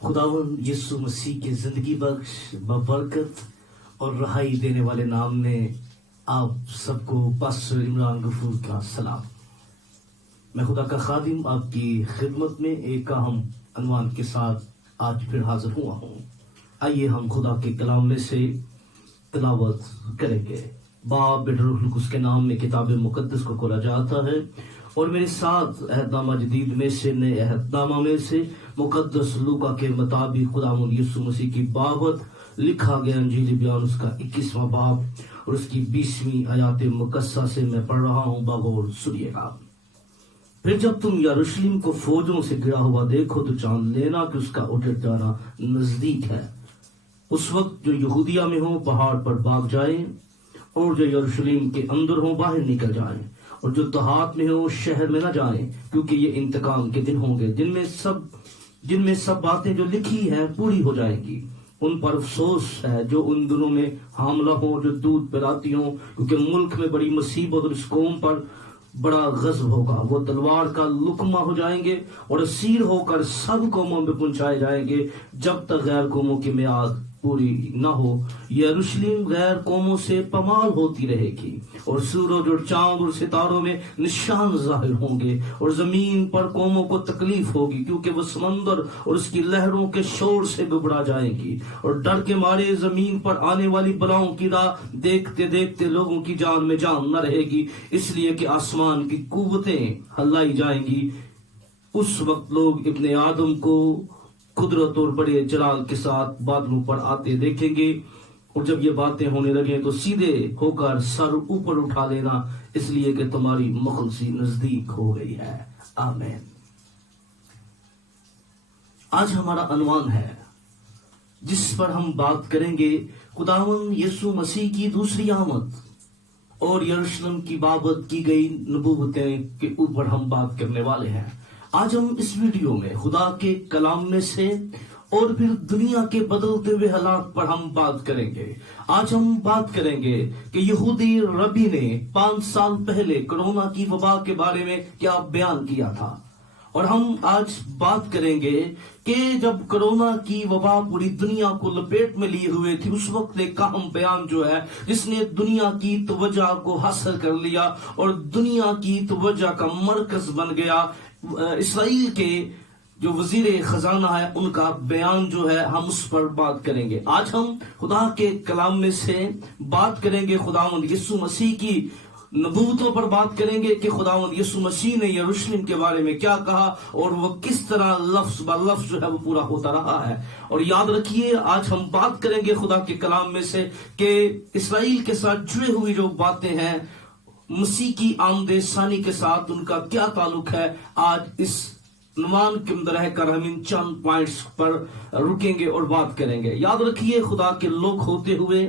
خداوند یسوع مسیح کے زندگی بخش ببرکت اور رہائی دینے والے نام میں آپ سب کو پاسٹر عمران غفور کا سلام۔ میں خدا کا خادم آپ کی خدمت میں ایک اہم عنوان کے ساتھ آج پھر حاضر ہوا ہوں۔ آئیے ہم خدا کے کلام میں سے تلاوت کریں گے۔ باپ بیٹا روح القدس کے نام میں کتاب مقدس کو کھولا جاتا ہے اور میرے ساتھ عہد نامہ جدید میں سے نئے عہد نامہ میں سے مقدس لوکا کے مطابق خداوند یسوع مسیح کی بابت لکھا گیا انجیل بیان اس کا 21واں باب اور اس کی 20ویں آیات مقدسہ سے میں پڑھ رہا ہوں، بغور سنیے گا۔ پھر جب تم یروشلم کو فوجوں سے گھرا ہوا دیکھو تو جان لینا کہ اس کا اٹھ جانا نزدیک ہے۔ اس وقت جو یہودیہ میں ہوں پہاڑ پر بھاگ جائیں، اور جو یروشلم کے اندر ہوں باہر نکل جائیں، اور جو دیہات میں ہوں شہر میں نہ جائیں، کیونکہ یہ انتقام کے دن ہوں گے جن میں سب باتیں جو لکھی ہیں پوری ہو جائیں گی۔ ان پر افسوس ہے جو ان دنوں میں حاملہ ہوں، جو دودھ پلاتی ہوں، کیونکہ ملک میں بڑی مصیبت اور اس قوم پر بڑا غضب ہوگا۔ وہ تلوار کا لقمہ ہو جائیں گے اور اسیر ہو کر سب قوموں میں پہنچائے جائیں گے جب تک غیر قوموں کی میعاد پوری نہ ہو۔ یروشلم غیر قوموں سے پامال ہوتی رہے گی، اور سورج اور چاند اور ستاروں میں نشان ظاہر ہوں گے، اور زمین پر قوموں کو تکلیف ہوگی، کیونکہ وہ سمندر اور اس کی لہروں کے شور سے گھبرا جائیں گی، اور ڈر کے مارے زمین پر آنے والی بلاؤں کی راہ دیکھتے دیکھتے لوگوں کی جان میں جان نہ رہے گی، اس لیے کہ آسمان کی قوتیں ہلائی جائیں گی۔ اس وقت لوگ ابن آدم کو قدرت اور بڑے جلال کے ساتھ بادلوں پر آتے دیکھیں گے، اور جب یہ باتیں ہونے لگیں تو سیدھے ہو کر سر اوپر اٹھا لینا، اس لیے کہ تمہاری مخلصی نزدیک ہو گئی ہے۔ آمین۔ آج ہمارا عنوان ہے جس پر ہم بات کریں گے خداوند یسوع مسیح کی دوسری آمد اور یروشلم کی بابت کی گئی نبوتیں کے اوپر ہم بات کرنے والے ہیں۔ آج ہم اس ویڈیو میں خدا کے کلام میں سے اور پھر دنیا کے بدلتے ہوئے حالات پر ہم بات کریں گے۔ آج ہم بات کریں گے کہ یہودی ربی نے 5 سال پہلے کرونا کی وبا کے بارے میں کیا بیان کیا تھا، اور ہم آج بات کریں گے کہ جب کرونا کی وبا پوری دنیا کو لپیٹ میں لیے ہوئے تھی، اس وقت ایک اہم بیان جو ہے جس نے دنیا کی توجہ کو حاصل کر لیا اور دنیا کی توجہ کا مرکز بن گیا، اسرائیل کے جو وزیر خزانہ ہے ان کا بیان جو ہے ہم اس پر بات کریں گے۔ آج ہم خدا کے کلام میں سے بات کریں گے، خداوند یسوع مسیح کی نبوتوں پر بات کریں گے کہ خداوند یسوع مسیح نے یروشلم کے بارے میں کیا کہا اور وہ کس طرح لفظ بہ لفظ جو ہے وہ پورا ہوتا رہا ہے۔ اور یاد رکھیے آج ہم بات کریں گے خدا کے کلام میں سے کہ اسرائیل کے ساتھ جڑے ہوئی جو باتیں ہیں مسیح کی آمد ثانی کے ساتھ ان کا کیا تعلق ہے۔ آج اس عنوان کے اندر رہ کر ہم ان چند پوائنٹس پر رکیں گے اور بات کریں گے۔ یاد رکھیے خدا کے لوگ ہوتے ہوئے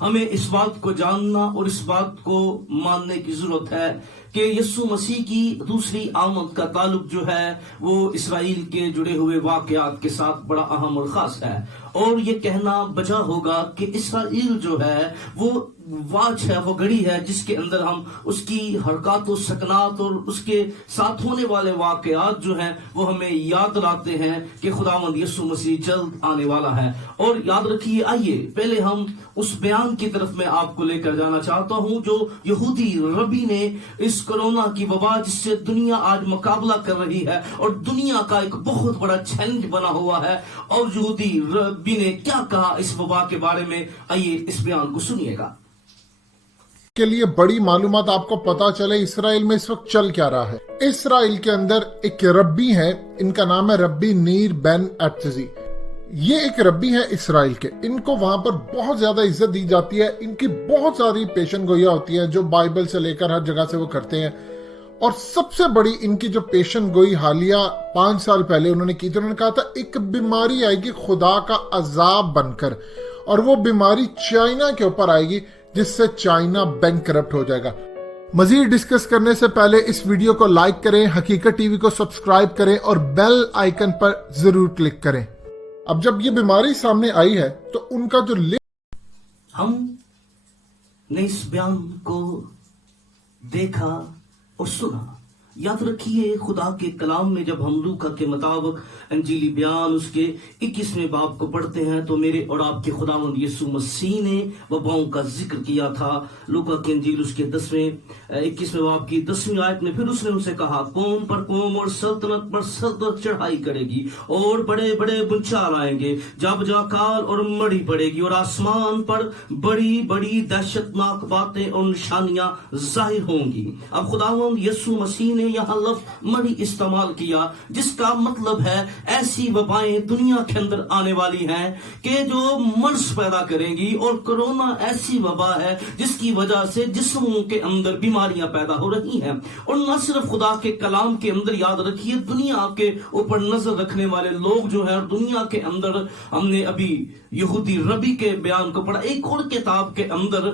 ہمیں اس بات کو جاننا اور اس بات کو ماننے کی ضرورت ہے کہ یسوع مسیح کی دوسری آمد کا تعلق جو ہے وہ اسرائیل کے جڑے ہوئے واقعات کے ساتھ بڑا اہم اور خاص ہے، اور یہ کہنا بجا ہوگا کہ اسرائیل جو ہے وہ واچ ہے، وہ گھڑی ہے جس کے اندر ہم اس کی حرکات و سکنات اور اس کے ساتھ ہونے والے واقعات جو ہیں وہ ہمیں یاد لاتے ہیں کہ خداوند یسوع مسیح جلد آنے والا ہے۔ اور یاد رکھیے، آئیے پہلے ہم اس بیان کی طرف میں آپ کو لے کر جانا چاہتا ہوں جو یہودی ربی نے اس کرونا کی وبا جس سے دنیا آج مقابلہ کر رہی ہے اور دنیا کا ایک بہت بڑا چیلنج بنا ہوا ہے، اور یہودی ربی نے کیا کہا اس وبا کے بارے میں، آئیے اس بیان کو سنیے گا۔ کے لیے بڑی معلومات آپ کو پتا چلے اسرائیل میں اس وقت چل کیا رہا ہے۔ اسرائیل کے اندر ایک ربی ہے، ان کا نام ہے ربی نیر بن اٹزی۔ یہ ایک ربی ہے اسرائیل کے، ان کو وہاں پر بہت زیادہ عزت دی جاتی ہے، ان کی بہت ساری پیشن گوئیاں ہوتی ہیں جو بائبل سے لے کر ہر جگہ سے وہ کرتے ہیں، اور سب سے بڑی ان کی جو پیشن گوئی حالیہ 5 سال پہلے انہوں نے کی تھی، انہوں نے کہا تھا ایک بیماری آئے گی خدا کا عذاب بن کر، اور وہ بیماری چائنا کے اوپر آئے گی جس سے چائنا بینکرپٹ ہو جائے گا۔ مزید ڈسکس کرنے سے پہلے اس ویڈیو کو لائک کریں، حقیقت ٹی وی کو سبسکرائب کریں اور بیل آئیکن پر ضرور کلک کریں۔ اب جب یہ بیماری سامنے آئی ہے تو ان کا جو ہم نے اس بیان کو دیکھا اور سنا یاد رکھیے خدا کے کلام میں جب ہم لوکا کے مطابق انجیلی بیان اس کے 21ویں باب کو پڑھتے ہیں تو میرے اور آپ کے خداوند یسوع مسیح نے وباؤں کا ذکر کیا تھا. لوکا کی انجیل اس کے 21ویں باب کی 10ویں آیت میں پھر اس نے ان سے کہا قوم پر قوم اور سلطنت پر سلطنت چڑھائی کرے گی اور بڑے بڑے بنچال آئیں گے, جب جاکال اور مڑی پڑے گی اور آسمان پر بڑی بڑی دہشت ناک باتیں اور نشانیاں ظاہر ہوں گی. اب خداوند یسوع مسیح نے یہاں لفظ مڑی استعمال کیا جس کا مطلب ہے ایسی وبائیں دنیا کے اندر آنے والی ہیں کہ جو مرض پیدا کریں گی, اور کرونا ایسی وبا ہے جس کی وجہ سے جسموں کے اندر بیماریاں پیدا ہو رہی ہیں. اور نہ صرف خدا کے کلام کے اندر, یاد رکھیے دنیا کے اوپر نظر رکھنے والے لوگ جو ہیں, اور دنیا کے اندر ہم نے ابھی یہودی ربی کے بیان کو پڑھا, ایک اور کتاب کے اندر,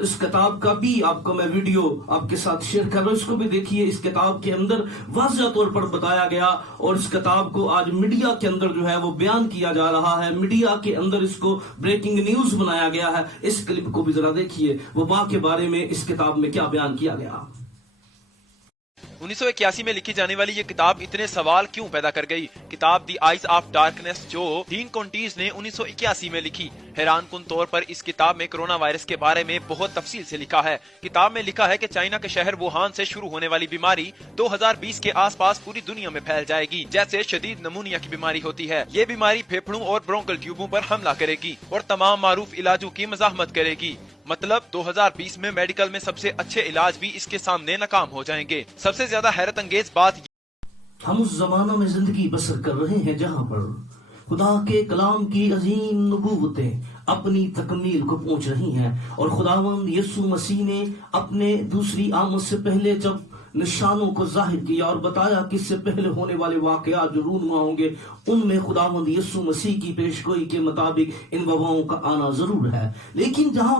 اس کتاب کا بھی آپ کو میں ویڈیو آپ کے ساتھ شیئر کر رہا ہوں, اس کو بھی دیکھیے. اس کتاب کے اندر واضح طور پر بتایا گیا, اور اس کتاب کو آج میڈیا کے اندر جو ہے وہ بیان کیا جا رہا ہے, میڈیا کے اندر اس کو بریکنگ نیوز بنایا گیا ہے. اس کلپ کو بھی ذرا دیکھیے وبا کے بارے میں اس کتاب میں کیا بیان کیا گیا. 1981 میں لکھی جانے والی یہ کتاب اتنے سوال کیوں پیدا کر گئی؟ کتاب دی آئیز آف ڈارکنیس جو ڈین کونٹیز نے 1981 میں لکھی. حیران کن طور پر اس کتاب میں کرونا وائرس کے بارے میں بہت تفصیل سے لکھا ہے. کتاب میں لکھا ہے کہ چائنا کے شہر ووہان سے شروع ہونے والی بیماری 2020 کے آس پاس پوری دنیا میں پھیل جائے گی, جیسے شدید نمونیا کی بیماری ہوتی ہے. یہ بیماری پھیپھڑوں اور برونکل ٹیوبوں پر حملہ کرے گی اور تمام معروف علاجوں کی مزاحمت کرے گی. مطلب 2020 میں میڈیکل میں سب سے اچھے علاج بھی اس کے سامنے ناکام ہو جائیں گے. سب سے زیادہ حیرت انگیز بات ہم اس زمانہ میں زندگی بسر کر رہے ہیں جہاں پر خدا کے کلام کی عظیم نبوتیں اپنی تکمیل کو پہنچ رہی ہیں, اور خداوند یسوع مسیح نے اپنے دوسری آمد سے پہلے جب نشانوں کو ظاہر کیا اور بتایا کہ اس سے پہلے ہونے والے واقعات جو رونما ہوں گے ان میں خداوند یسوع مسیح کی پیشگوئی کے مطابق ان وباؤں کا آنا ضرور ہے. لیکن جہاں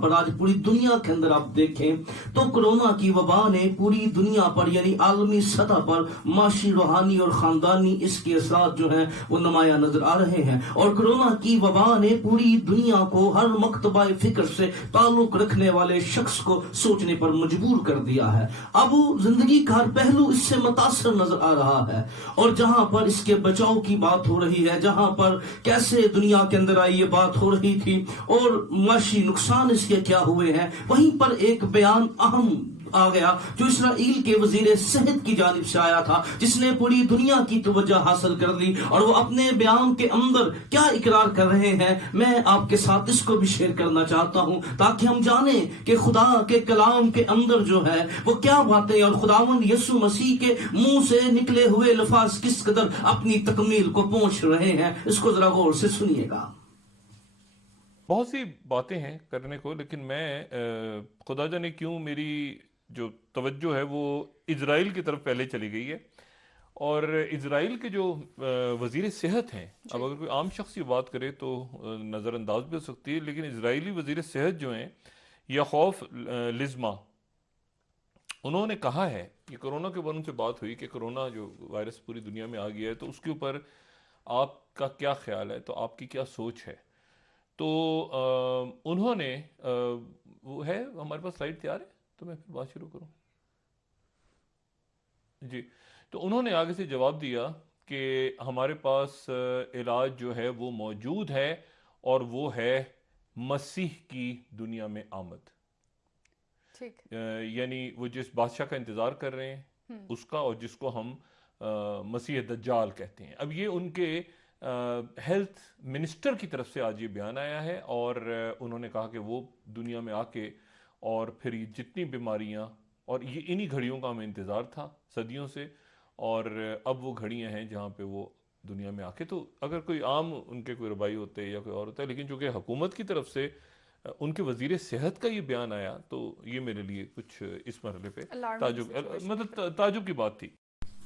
پر آج پوری دنیا کے اندر آپ دیکھیں تو کرونا کی وبا نے پوری دنیا پر یعنی عالمی سطح پر معاشی, روحانی اور خاندانی اس کے اثرات جو ہیں وہ نمایاں نظر آ رہے ہیں. اور کرونا کی وبا نے پوری دنیا کو ہر مکتبہ فکر سے تعلق رکھنے والے شخص کو سوچنے پر مجبور کر دیا ہے. اب زندگی کا ہر پہلو اس سے متاثر نظر آ رہا ہے, اور جہاں پر اس کے بچاؤ کی بات ہو رہی ہے, جہاں پر کیسے دنیا کے اندر آئی یہ بات ہو رہی تھی اور معاشی نقصان اس کے کیا ہوئے ہیں, وہیں پر ایک بیان اہم آ گیا جو اسرائیل کے وزیر صحت کی جانب سے آیا تھا, جس نے پوری دنیا کی توجہ حاصل کر لی. اور وہ اپنے بیان کے اندر کیا اقرار کر رہے ہیں میں آپ کے ساتھ اس کو بھی شیئر کرنا چاہتا ہوں تاکہ ہم جانیں کہ خدا کے کلام کے اندر جو ہے وہ کیا باتیں اور خداوند یسوع مسیح کے منہ سے نکلے ہوئے الفاظ کس قدر اپنی تکمیل کو پہنچ رہے ہیں. اس کو ذرا غور سے سنیے گا. بہت سی باتیں ہیں کرنے کو, لیکن میں خدا جانے کیوں میری جو توجہ ہے وہ اسرائیل کی طرف پہلے چلی گئی ہے. اور اسرائیل کے جو وزیر صحت ہیں, اب اگر کوئی عام شخص یہ بات کرے تو نظر انداز بھی ہو سکتی ہے, لیکن اسرائیلی وزیر صحت جو ہیں یعقوب لزما, انہوں نے کہا ہے کہ کرونا کے بارے میں سے بات ہوئی کہ کرونا جو وائرس پوری دنیا میں آ گیا ہے تو اس کے اوپر آپ کا کیا خیال ہے, تو آپ کی کیا سوچ ہے. تو انہوں نے وہ ہے ہمارے پاس سلائیڈ تیار ہے تو میں پھر بات شروع کروں جی. تو انہوں نے آگے سے جواب دیا کہ ہمارے پاس علاج جو ہے وہ موجود ہے, اور وہ ہے مسیح کی دنیا میں آمد. یعنی وہ جس بادشاہ کا انتظار کر رہے ہیں اس کا, اور جس کو ہم مسیح دجال کہتے ہیں. اب یہ ان کے ہیلتھ منسٹر کی طرف سے آج یہ بیان آیا ہے, اور انہوں نے کہا کہ وہ دنیا میں آ کے اور پھر یہ جتنی بیماریاں, اور یہ انہی گھڑیوں کا ہمیں انتظار تھا صدیوں سے, اور اب وہ گھڑیاں ہیں جہاں پہ وہ دنیا میں آ کے, تو اگر کوئی عام ان کے کوئی ربائی ہوتے یا کوئی اور ہوتا ہے, لیکن چونکہ حکومت کی طرف سے ان کے وزیر صحت کا یہ بیان آیا تو یہ میرے لیے کچھ اس مرحلے پہ تعجب کی بات تھی.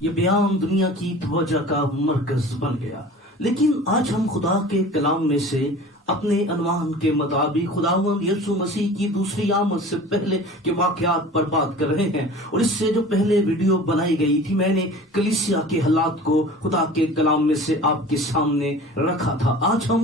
یہ بیان دنیا کی توجہ کا مرکز بن گیا. لیکن آج ہم خدا کے کلام میں سے اپنے عنوان کے مطابق خداوند یسوع مسیح کی دوسری آمد سے پہلے کے واقعات پر بات کر رہے ہیں. اور اس سے جو پہلے ویڈیو بنائی گئی تھی میں نے کلیسیا کے حالات کو خدا کے کلام میں سے آپ کے سامنے رکھا تھا. آج ہم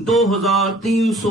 2300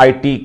IT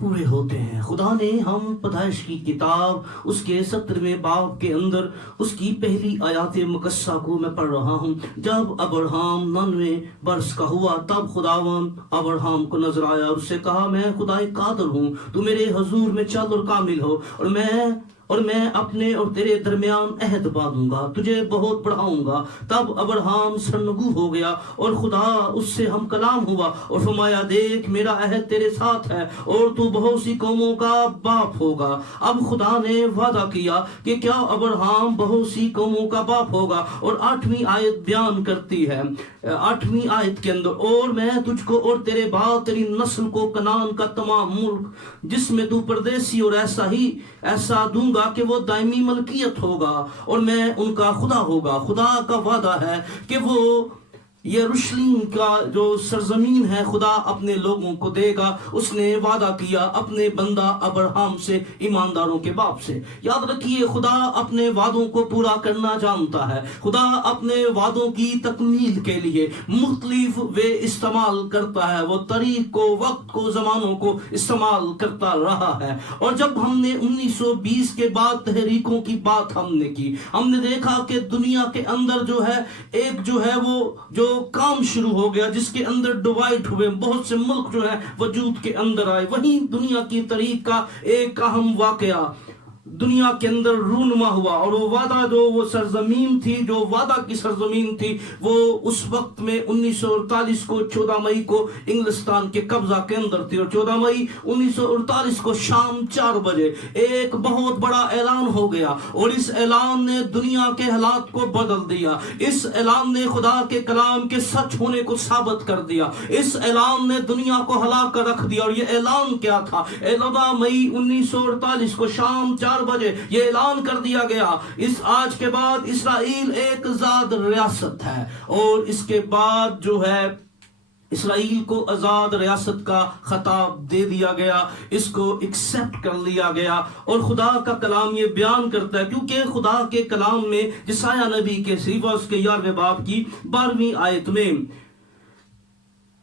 پورے ہوتے ہیں۔ خدا نے ہم پیدائش کی کتاب اس کے 17ویں باب کے اندر اس کی پہلی آیات مقدسہ کو میں پڑھ رہا ہوں۔ جب ابراہم 99 برس کا ہوا تب خداوند ابراہم کو نظر آیا اور اس سے کہا، میں خدا قادر ہوں، تو میرے حضور میں چل اور کامل ہو، اور میں اپنے اور تیرے درمیان عہد باندھوں گا، تجھے بہت بڑھاؤں گا۔ تب ابراہم سرنگو ہو گیا اور خدا اس سے ہم کلام ہوا اور فرمایا، دیکھ میرا عہد تیرے ساتھ ہے اور تو بہت سی قوموں کا باپ ہوگا۔ اب خدا نے وعدہ کیا کہ کیا ابراہم بہت سی قوموں کا باپ ہوگا، اور 8ویں آیت بیان کرتی ہے، 8ویں آیت کے اندر، اور میں تجھ کو اور تیرے بعد تیری نسل کو کنعان کا تمام ملک جس میں تو پردیسی اور ایسا دوں گا کہ وہ دائمی ملکیت ہوگا اور میں ان کا خدا ہوگا۔ خدا کا وعدہ ہے کہ وہ یروشلم کا جو سرزمین ہے خدا اپنے لوگوں کو دے گا۔ اس نے وعدہ کیا اپنے بندہ ابراہم سے، ایمانداروں کے باپ سے۔ یاد رکھیے، خدا اپنے وعدوں کو پورا کرنا جانتا ہے۔ خدا اپنے وعدوں کی تکمیل کے لیے مختلف وے استعمال کرتا ہے، وہ طریق کو، وقت کو، زمانوں کو استعمال کرتا رہا ہے۔ اور جب ہم نے 1920 کے بعد تحریکوں کی بات ہم نے کی، ہم نے دیکھا کہ دنیا کے اندر جو ہے ایک جو ہے وہ جو کام شروع ہو گیا، جس کے اندر ڈیوائڈ ہوئے، بہت سے ملک جو ہے وجود کے اندر آئے۔ وہیں دنیا کی تاریخ کا ایک اہم واقعہ دنیا کے اندر رونما ہوا، اور وہ وعدہ جو وہ سرزمین تھی، جو وعدہ کی سرزمین تھی، وہ اس وقت میں 1948 کو 14 مئی کو انگلستان کے قبضہ کے اندر تھی، اور 14 مئی 1948 کو شام 4 بجے ایک بہت بڑا اعلان ہو گیا، اور اس اعلان نے دنیا کے حالات کو بدل دیا۔ اس اعلان نے خدا کے کلام کے سچ ہونے کو ثابت کر دیا۔ اس اعلان نے دنیا کو ہلا کر رکھ دیا۔ اور یہ اعلان کیا تھا؟ 14 مئی 1948 کو شام 4 بجے یہ اعلان کر دیا گیا، آج کے بعد اسرائیل ایک آزاد ریاست ہے، اور اس کے بعد جو ہے اسرائیل کو آزاد ریاست کا خطاب دے دیا گیا، اس کو ایکسپٹ کر لیا گیا۔ اور خدا کا کلام یہ بیان کرتا ہے، کیونکہ خدا کے کلام میں یسایہ نبی کے صحیفہ اس کے 11ویں باب کی 12ویں آیت میں،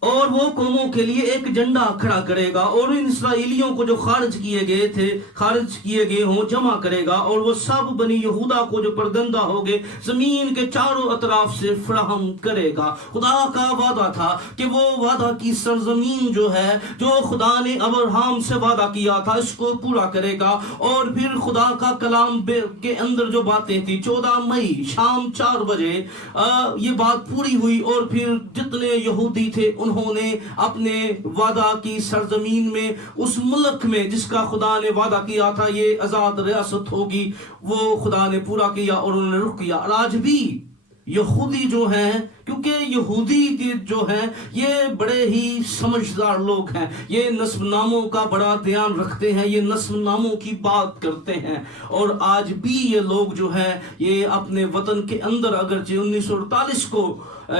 اور وہ قوموں کے لیے ایک جھنڈا کھڑا کرے گا، اور ان اسرائیلیوں کو جو خارج کیے گئے ہوں جمع کرے گا، اور وہ سب بنی یہودا کو جو پردندہ ہو گئے زمین کے چاروں اطراف سے فراہم کرے گا۔ خدا کا وعدہ تھا کہ وہ وعدہ کی سرزمین جو ہے، جو خدا نے ابراہم سے وعدہ کیا تھا، اس کو پورا کرے گا۔ اور پھر خدا کا کلام کے اندر جو باتیں تھی، 14 مئی شام 4 بجے یہ بات پوری ہوئی، اور پھر جتنے یہودی تھے انہوں نے اپنے وعدہ کی سرزمین میں، اس ملک میں جس کا خدا نے وعدہ کیا تھا یہ آزاد ریاست ہوگی، وہ خدا نے پورا کیا اور انہوں نے رخ کیا۔ اور آج بھی یہودی جو ہیں، کیونکہ یہودی جو ہیں یہ بڑے ہی سمجھدار لوگ ہیں، یہ نسب ناموں کا بڑا دھیان رکھتے ہیں، یہ نسب ناموں کی بات کرتے ہیں، اور آج بھی یہ لوگ جو ہیں یہ اپنے وطن کے اندر، اگرچہ 1948 کو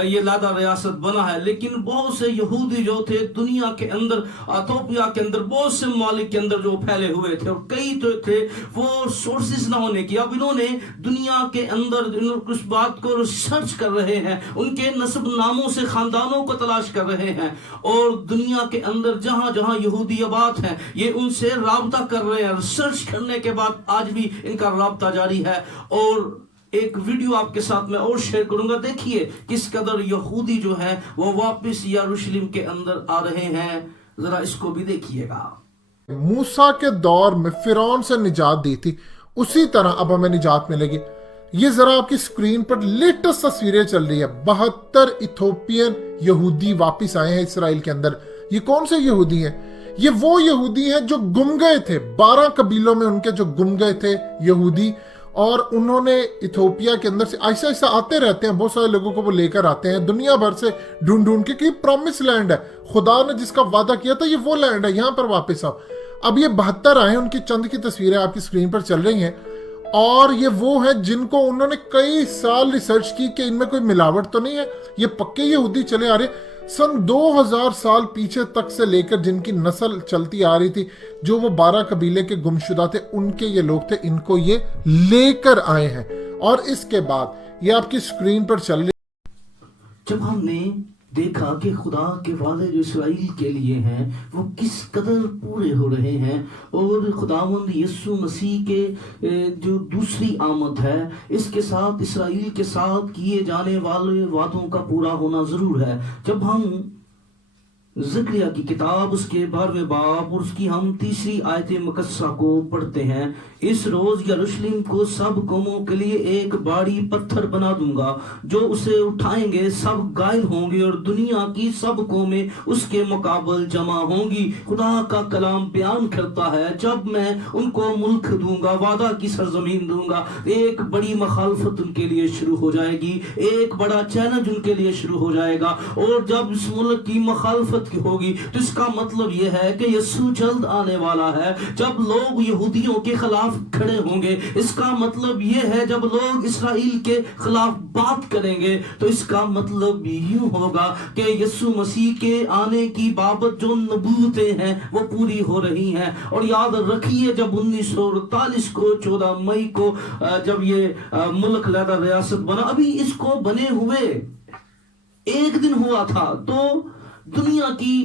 یہ لادہ ریاست بنا ہے، لیکن بہت سے یہودی جو تھے دنیا کے اندر، ایتھوپیا کے اندر، بہت سے ممالک کے اندر جو پھیلے ہوئے تھے، اور کئی تو تھے وہ سورسز نہ ہونے کی، اب انہوں نے دنیا کے اندر اس بات کو ریسرچ کر رہے ہیں، ان کے نسب ناموں سے خاندانوں کو تلاش کر رہے ہیں، اور دنیا کے اندر جہاں جہاں یہودی آباد ہیں یہ ان سے رابطہ کر رہے ہیں۔ ریسرچ کرنے کے بعد آج بھی ان کا رابطہ جاری ہے، اور ایک ویڈیو آپ کے ساتھ میں اور شیئر کروں گا، دیکھیے کس قدر یہودی جو ہیں وہ واپس یروشلم کے اندر آ رہے ہیں، ذرا اس کو بھی دیکھیے گا۔ موسیٰ کے دور میں فرعون سے نجات دی تھی، اسی طرح اب ہمیں نجات ملے گی۔ یہ ذرا آپ کی سکرین پر لیٹسٹ تصویریں چل رہی ہے، 72 ایتھوپین یہودی واپس آئے ہیں اسرائیل کے اندر۔ یہ کون سے یہودی ہیں؟ یہ وہ یہودی ہیں جو گم گئے تھے، 12 قبیلوں میں ان کے جو گم گئے تھے یہودی، اور انہوں نے ایتھوپیا کے اندر سے ایسا ایسا آتے رہتے ہیں، بہت سارے لوگوں کو وہ لے کر آتے ہیں دنیا بھر سے ڈھونڈ ڈھونڈ کے، کہ یہ پرومس لینڈ ہے، خدا نے جس کا وعدہ کیا تھا یہ وہ لینڈ ہے، یہاں پر واپس آؤ۔ اب یہ 72 آئے ہیں، ان کی چند کی تصویریں آپ کی سکرین پر چل رہی ہیں، اور یہ وہ ہیں جن کو انہوں نے کئی سال ریسرچ کی کہ ان میں کوئی ملاوٹ تو نہیں ہے، یہ پکے یہودی چلے آ رہے ہیں۔ سن 2000 سال پیچھے تک سے لے کر جن کی نسل چلتی آ رہی تھی، جو وہ 12 قبیلے کے گمشدہ تھے، ان کے یہ لوگ تھے، ان کو یہ لے کر آئے ہیں۔ اور اس کے بعد یہ آپ کی سکرین پر چل رہی، جب ہم نے دیکھا کہ خدا کے وعدے جو اسرائیل کے لیے ہیں وہ کس قدر پورے ہو رہے ہیں، اور خداوند یسوع مسیح کے جو دوسری آمد ہے اس کے ساتھ اسرائیل کے ساتھ کیے جانے والے وعدوں کا پورا ہونا ضرور ہے۔ جب ہم زکریا کی کتاب اس کے 12ویں باب اور اس کی ہم تیسری آیت مقدسہ کو پڑھتے ہیں، اس روز یروشلم کو سب قوموں کے لیے ایک بھاری پتھر بنا دوں گا، جو اسے اٹھائیں گے سب غائب ہوں گے، اور دنیا کی سب قومیں اس کے مقابل جمع ہوں گی۔ خدا کا کلام بیان کرتا ہے جب میں ان کو ملک دوں گا، وعدہ کی سرزمین دوں گا، ایک بڑی مخالفت ان کے لیے شروع ہو جائے گی، ایک بڑا چیلنج ان کے لیے شروع ہو جائے گا، اور جب اس ملک کی مخالفت کی ہوگی تو اس کا مطلب یہ ہے کہ یسوع جلد آنے والا ہے۔ جب لوگ یہودیوں کے خلاف کھڑے ہوں گے، اس کا مطلب یہ ہے جب لوگ اسرائیل کے خلاف بات کریں گے تو اس کا مطلب یوں ہوگا کہ یسوع مسیح کے آنے کی بابت جو نبوتیں ہیں وہ پوری ہو رہی ہیں۔ اور یاد رکھیے جب 1948 کو 14 مئی کو جب یہ ملک علیحدہ ریاست بنا، ابھی اس کو بنے ہوئے ایک دن ہوا تھا، تو دنیا کی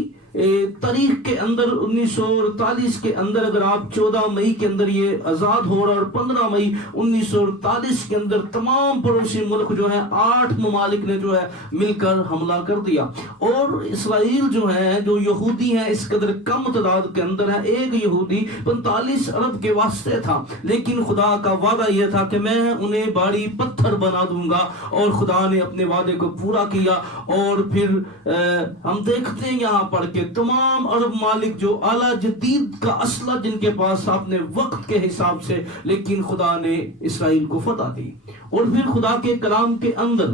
تاریخ کے اندر 1948 کے اندر اگر آپ 14 مئی کے اندر یہ آزاد ہو رہا، اور 15 مئی 1948 کے اندر تمام پڑوسی ملک جو ہیں 8 ممالک نے جو ہے مل کر حملہ کر دیا، اور اسرائیل جو ہیں جو یہودی ہیں اس قدر کم تعداد کے اندر ہے، ایک یہودی 45 ارب کے واسطے تھا، لیکن خدا کا وعدہ یہ تھا کہ میں انہیں بھاری پتھر بنا دوں گا، اور خدا نے اپنے وعدے کو پورا کیا۔ اور پھر ہم دیکھتے ہیں یہاں پر کہ تمام عرب مالک جو اعلیٰ جدید کا اسلحہ جن کے پاس اپنے وقت کے حساب سے، لیکن خدا نے اسرائیل کو فتح دی۔ اور پھر خدا کے کلام کے اندر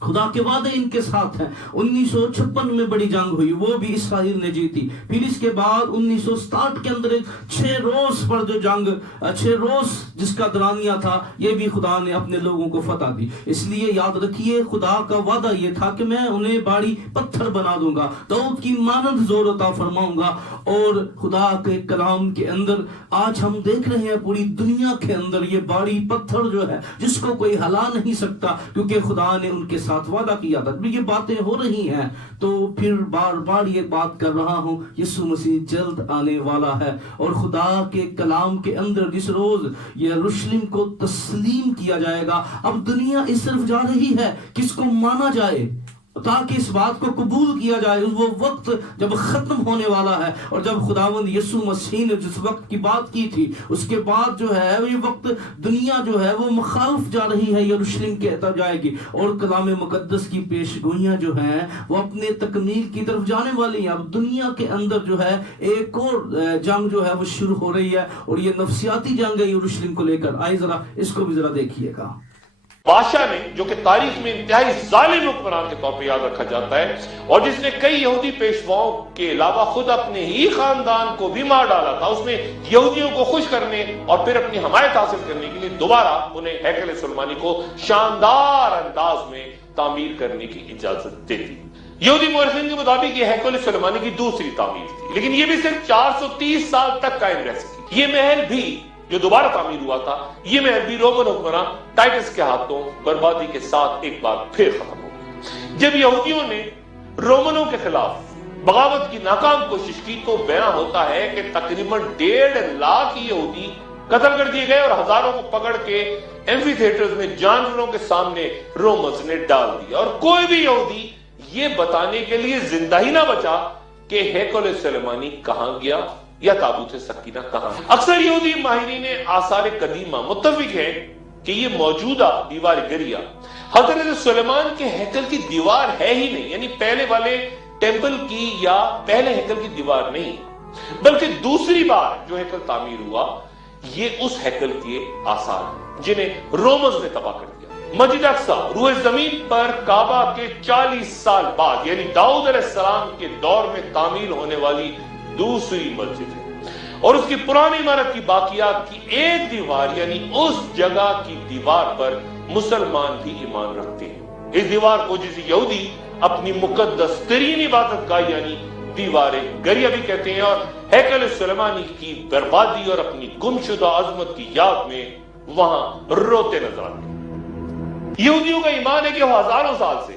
خدا کے وعدے ان کے ساتھ ہیں۔ 1956 میں بڑی جنگ ہوئی، وہ بھی اسرائیل نے جیتی۔ پھر اس کے بعد 1967 کے اندر 6 روز پر جو جنگ 6 روز جس کا درانیہ تھا، یہ بھی خدا نے اپنے لوگوں کو فتح دی۔ اس لیے یاد رکھیے خدا کا وعدہ یہ تھا کہ میں انہیں بھاری پتھر بنا دوں گا، داؤد کی مانند زور عطا فرماؤں گا۔ اور خدا کے کلام کے اندر آج ہم دیکھ رہے ہیں پوری دنیا کے اندر یہ بھاری پتھر جو ہے جس کو کوئی ہلا نہیں سکتا، کیونکہ خدا نے ان کے ساتھ وعدہ کیا تھا۔ یہ باتیں ہو رہی ہیں، تو پھر بار بار یہ بات کر رہا ہوں، یسوع مسیح جلد آنے والا ہے، اور خدا کے کلام کے اندر جس روز یروشلم کو تسلیم کیا جائے گا، اب دنیا اس طرف جا رہی ہے کس کو مانا جائے تاکہ اس بات کو قبول کیا جائے۔ وہ وقت جب ختم ہونے والا ہے، اور جب خداوند یسوع مسیح نے جس وقت کی بات کی تھی اس کے بعد جو ہے یہ وقت دنیا جو ہے وہ مخالف جا رہی ہے، یروشلم کے طرف جائے گی، اور کلام مقدس کی پیش گوئیاں جو ہیں وہ اپنے تکمیل کی طرف جانے والی ہیں۔ اب دنیا کے اندر جو ہے ایک اور جنگ جو ہے وہ شروع ہو رہی ہے، اور یہ نفسیاتی جنگ ہے یروشلم کو لے کر۔ آئیے ذرا اس کو بھی ذرا دیکھیے گا۔ بادشاہ نے، جو کہ تاریخ میں انتہائی ظالم حکمران کے طور پہ یاد رکھا جاتا ہے، اور جس نے کئی یہودی پیشواؤں کے علاوہ خود اپنے ہی خاندان کو بھی مار ڈالا تھا، اس نے یہودیوں کو خوش کرنے اور پھر اپنی حمایت حاصل کرنے کے لیے دوبارہ انہیں ہیکل سلیمانی کو شاندار انداز میں تعمیر کرنے کی اجازت دے دی۔ یہودی مورخین کے مطابق یہ ہیکل سلیمانی کی دوسری تعمیر تھی، لیکن یہ بھی صرف 430 سال تک قائم رہ سکی۔ یہ محل بھی جو دوبارہ تعمیر ہوا تھا، یہ محل بھی رومن حکمراں ٹائٹس کے ہاتھوں بربادی کے ساتھ ایک بار پھر ختم ہو گیا۔ جب یہودیوں نے رومنوں کے خلاف بغاوت کی ناکام کوشش کی تو بیان ہوتا ہے کہ تقریباً 1.5 لاکھ یہودی قتل کر دیے گئے، اور ہزاروں کو پکڑ کے ایمفی تھیٹرز میں جانوروں کے سامنے رومنز نے ڈال دیا، اور کوئی بھی یہودی یہ بتانے کے لیے زندہ ہی نہ بچا کہ ہیکل سلیمانی کہاں گیا یا تابوت سکینہ کہاں۔ اکثر یہودی ماہرین آثار قدیمہ متفق ہیں کہ یہ موجودہ دیوار گریا حضرت سلیمان کے ہیکل کی دیوار ہے ہی نہیں، یعنی پہلے والے ٹیمپل کی یا پہلے ہیکل کی دیوار نہیں، بلکہ دوسری بار جو ہیکل تعمیر ہوا یہ اس ہیکل کے آثار ہیں جنہیں رومنز نے تباہ کر دیا۔ مسجد اقصی روح زمین پر کعبہ کے 40 سال بعد، یعنی داؤد علیہ السلام کے دور میں تعمیر ہونے والی دوسری مسجد ہے، اور اس کی پرانی عمارت کی باقیات کی ایک دیوار، یعنی اس جگہ کی دیوار پر مسلمان بھی ایمان رکھتے ہیں۔ اس دیوار کو جس یہودی اپنی مقدس ترین عبادت گاہ یعنی دیوار گریا بھی کہتے ہیں، اور ہیکل سلیمانی کی بربادی اور اپنی گمشدہ عظمت کی یاد میں وہاں روتے نظر آتے ہیں۔ یہودیوں کا ایمان ہے کہ وہ ہزاروں سال سے